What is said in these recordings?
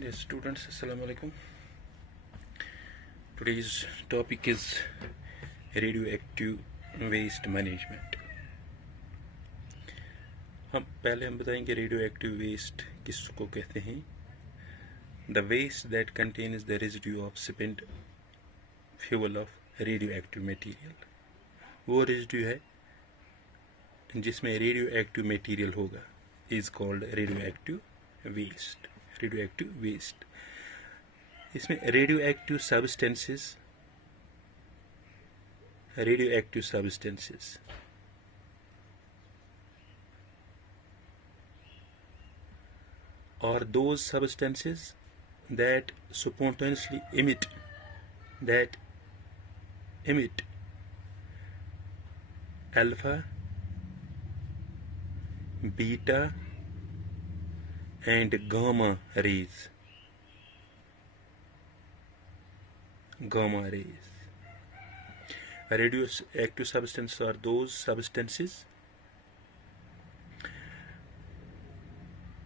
Dear students, Assalamu alaikum. Today's topic is radioactive waste management. हम बताएंगे radioactive waste किसको कहते हैं. The waste that contains the residue of spent fuel of radioactive material. वो residue है जिसमें radioactive material होगा is called radioactive waste. Radioactive waste. इसमें radioactive substances are those substances that spontaneously emit alpha, beta and gamma rays. Radioactive substances are those substances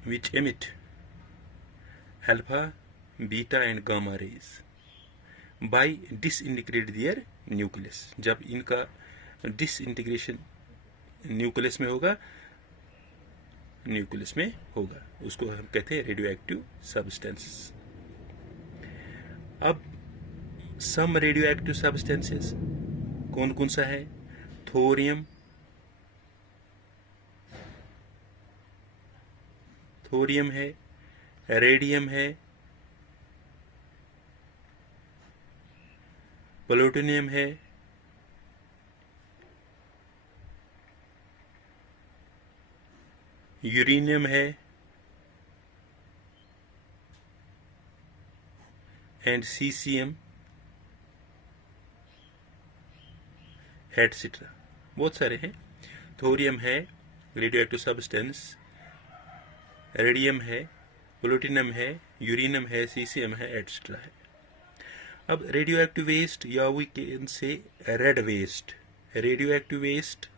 which emit alpha, beta and gamma rays by disintegrate their nucleus. जब इनका disintegration nucleus में होगा उसको हम कहते हैं radioactive substances. अब सम radioactive substances कौन कौन सा है? थोरियम है, रेडियम है, प्लूटोनियम है, यूरेनियम है एंड सीसीएम एटसेट्रा. बहुत सारे हैं. थोरियम है रेडियोएक्टिव सब्सटेंस, रेडियम है, प्लूटोनियम है, यूरेनियम है, सीसीएम है, एटसेट्रा है. अब रेडियोएक्टिव वेस्ट या we can say red waste, radioactive waste,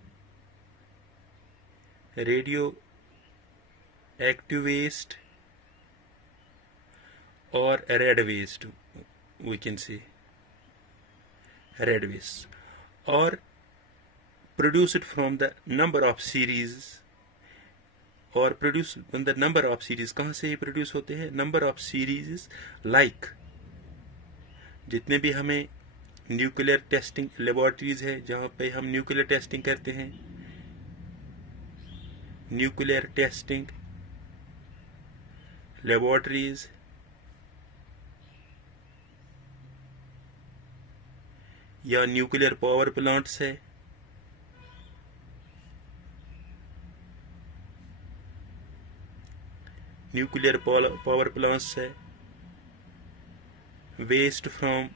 radioactive waste or red waste, we can say red waste, or produced from the number of series, or produced from the number of series. कहाँ से ये produce होते हैं? Number of series like जितने भी हमें nuclear testing laboratories है जहाँ पे हम न्यूक्लियर टेस्टिंग करते हैं, न्यूक्लियर टेस्टिंग लेबोरेटरीज, या न्यूक्लियर पावर प्लांट्स है, न्यूक्लियर पावर प्लांट्स है, waste from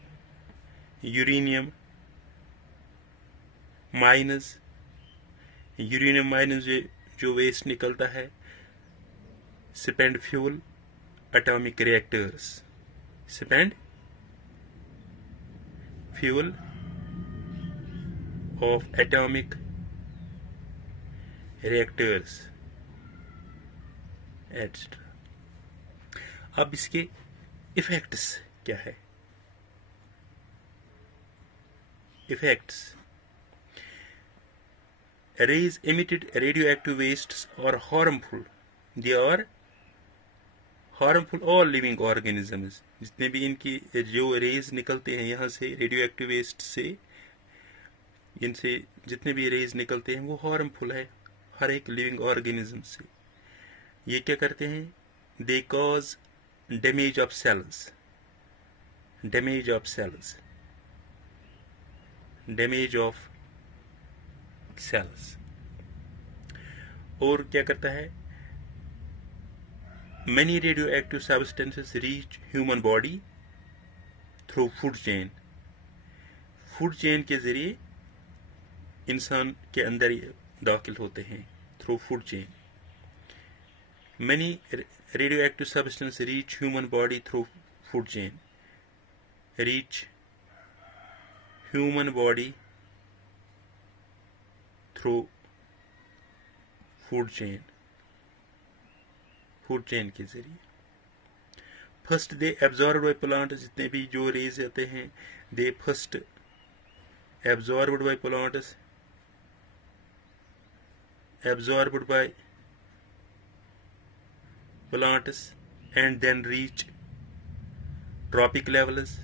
uranium mines, uranium mines जो वेस्ट निकलता है, spent fuel atomic reactors, spent fuel of atomic reactors etcetera. अब इसके इफेक्ट्स क्या है? Effects: rays emitted radioactive wastes are harmful. They are harmful all living organisms. जितने भी इनकी जो रेज निकलते हैं यहाँ से रेडियोएक्टिव वेस्ट से, इनसे जितने भी रेज निकलते हैं वो हार्मफुल है हर एक लिविंग ऑर्गेनिज्म से. ये क्या करते हैं? They cause damage of cells, damage of cells. और क्या करता है? many radioactive substances reach human body through food chain. Food chain के जरिए इंसान के अंदर दाखिल होते हैं, through food chain. many radioactive substances reach human body through food chain. reach human body through food chain के जरिए. First they absorbed by plant, जितने भी जो रेज आते हैं they first absorbed by plants, absorbed by plants and then reach tropic levels,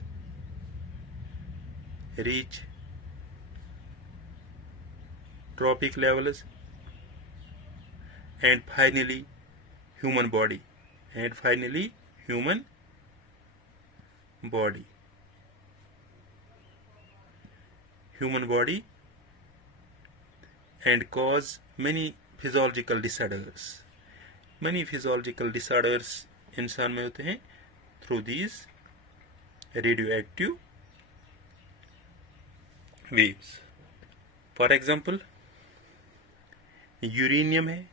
reach tropic levels, and finally human body, and finally human body, human body, and cause many physiological disorders. Many physiological disorders इंसान में होते हैं through these radioactive waves. For example, uranium है,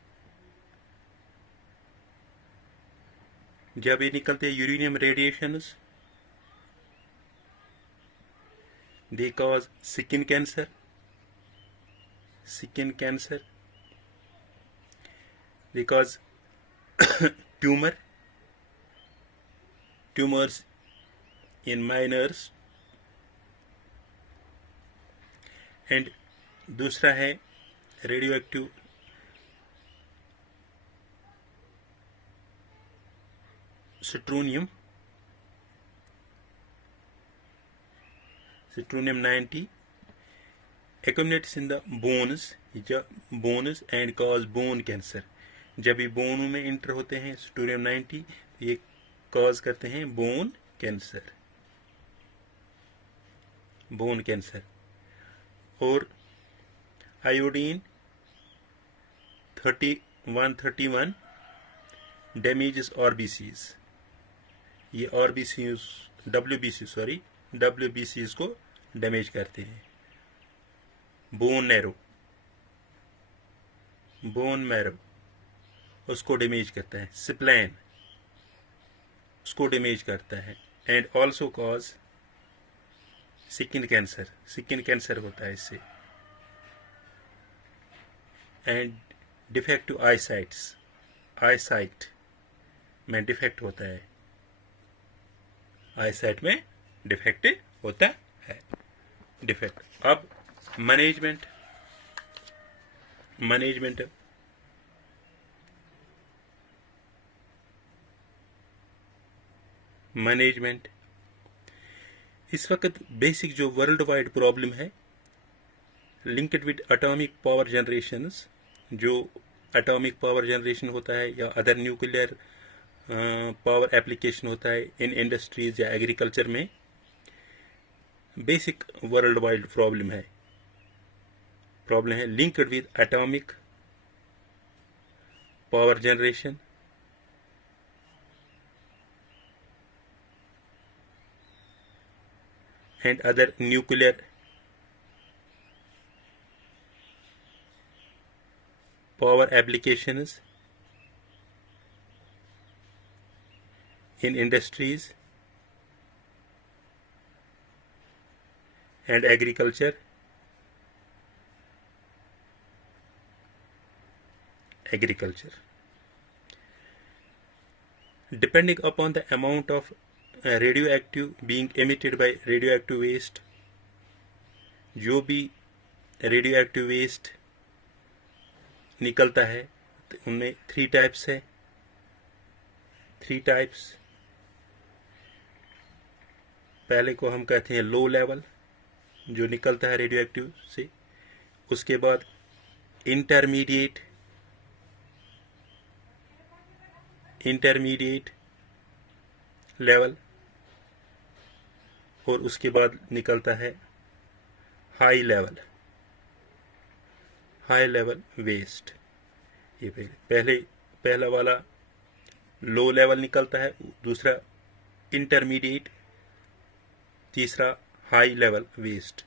जब ये निकलते हैं uranium radiations, they cause skin cancer, they cause tumors in minors, and दूसरा है radioactive strontium 90 accumulates in the bones and cause bone cancer. जब ये बोनों में इंटर होते हैं स्टोनियम 90, ये कॉज करते हैं बोन कैंसर. और आयोडीन 131 डैमेजेस RBCs. ये WBCs को डैमेज करते हैं. बोन मैरो उसको डैमेज करता है. स्प्लेन उसको डैमेज करता है. And also cause skin cancer होता है इससे. एंड डिफेक्टिव आईसाइट में डिफेक्ट होता है. अब मैनेजमेंट इस वक्त बेसिक जो वर्ल्ड वाइड प्रॉब्लम है linked with atomic power generations, जो एटॉमिक पावर जनरेशन होता है या अदर न्यूक्लियर पावर एप्लीकेशन होता है इन इंडस्ट्रीज या एग्रीकल्चर में, बेसिक वर्ल्ड वाइड प्रॉब्लम है linked with atomic power generation and other nuclear power applications in industries and agriculture. Depending upon the amount of radioactive being emitted by radioactive waste, जो भी radioactive waste निकलता है उनमें 3 types है. पहले को हम कहते हैं लो लेवल, जो निकलता है रेडियोएक्टिव से. उसके बाद इंटरमीडिएट लेवल, और उसके बाद निकलता है हाई लेवल वेस्ट. ये पहला वाला लो लेवल निकलता है, दूसरा इंटरमीडिएट, तीसरा हाई लेवल वेस्ट.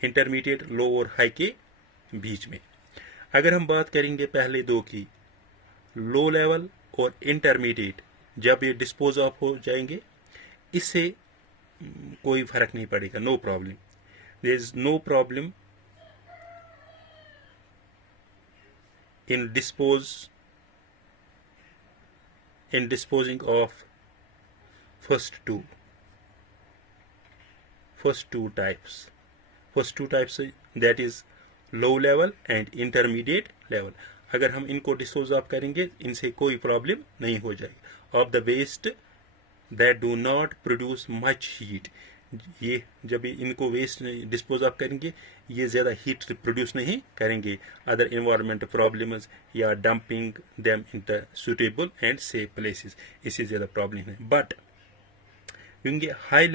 इंटरमीडिएट, लो और हाई के बीच में. अगर हम बात करेंगे पहले दो की, लो लेवल और इंटरमीडिएट, जब ये डिस्पोज ऑफ हो जाएंगे इससे कोई फर्क नहीं पड़ेगा. No problem, there is no problem in disposing of first two types. First two types, that is low level and intermediate level. अगर हम इनको डिस्पोज ऑफ करेंगे, इनसे कोई प्रॉब्लम नहीं हो जाएगी. Of the waste that do not produce much heat. ये जब इनको वेस्ट डिस्पोज ऑफ करेंगे, ये ज़्यादा हीट प्रोड्यूस नहीं करेंगे. अदर इन्वायरमेंट प्रॉब्लम्स या dumping them in the suitable and safe places, इससे ज़्यादा प्रॉब्लम है. बट क्योंकि high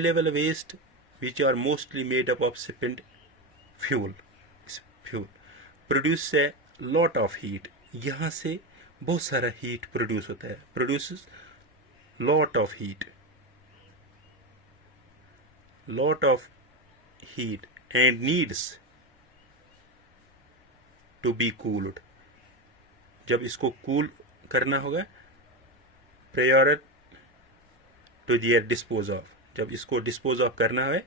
level waste which are mostly made up of spent fuel produce a lot of heat. यहाँ से बहुत सारा हीट प्रोड्यूस होता है, produces lot of heat and needs to be cooled. जब इसको कूल करना होगा, prior to their dispose of, जब इसको डिस्पोज ऑफ करना है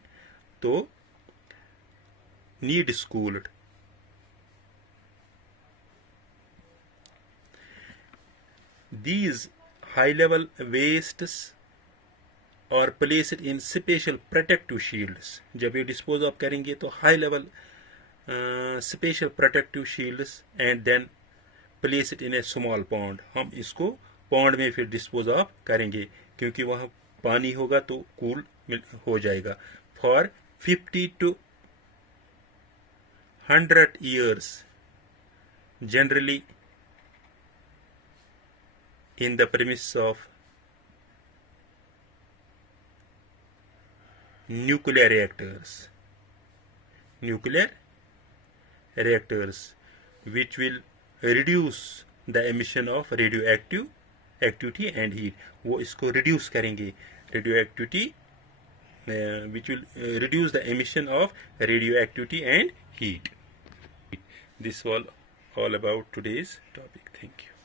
तो needs cooled. These high level wastes are placed in special protective shields. जब ये डिस्पोज ऑफ करेंगे तो high level special protective shields and then place it in a small pond. हम इसको पॉन्ड में फिर डिस्पोज ऑफ करेंगे, क्योंकि वहाँ पानी होगा तो कूल हो जाएगा. For 50 to 100 years generally in the premise of nuclear reactors which will reduce the emission of radioactivity and heat. वो इसको reduce करेंगे, radioactivity which will reduce the emission of radioactivity and heat. This was all about today's topic. Thank you.